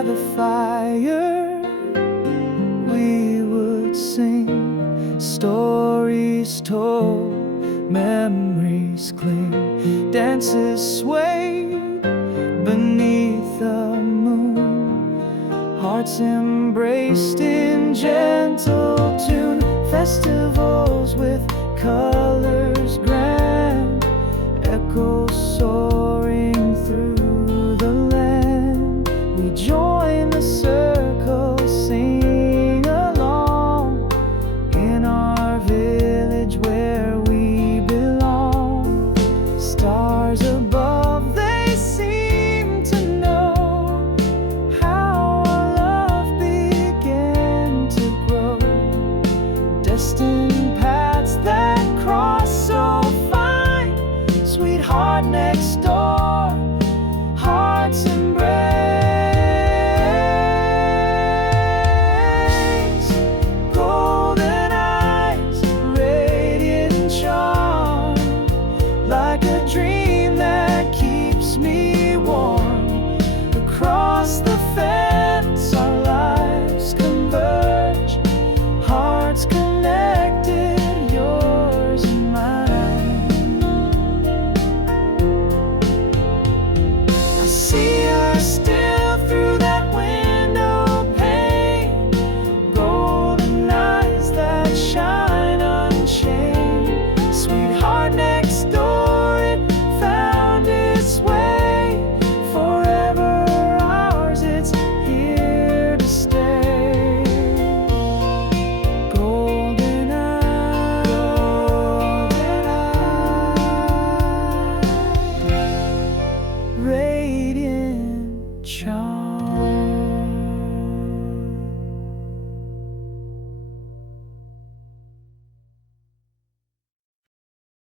by the fire, we would sing stories told, memories cling, dances swayed beneath the moon, hearts embraced in gentle tune, festivals with colors grand, echoes soaring through the land. We join the circle, sing along in our village where we belong. Stars above, they seem to know how our love began to grow. Destined paths that cross so fine, sweetheart next door, hearts embrace. Golden eyes, radiant charm, like a dream that keeps me warm across the fence.